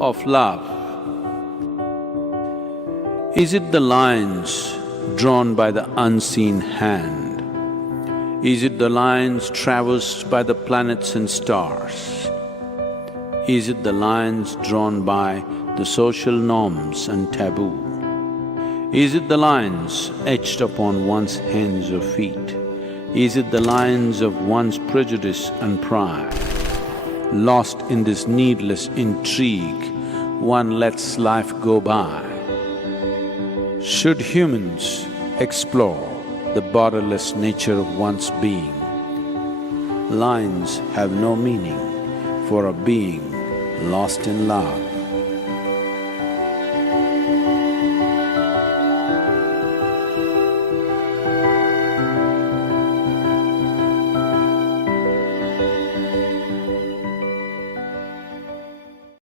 of love. Is it the lines drawn by the unseen hand? Is it the lines traversed by the planets and stars? Is it the lines drawn by the social norms and taboo? Is it the lines etched upon one's hands or feet? Is it the lines of one's prejudice and pride? Lost in this needless intrigue, one lets life go by. Should humans explore the borderless nature of one's being? Lines have no meaning for a being lost in love.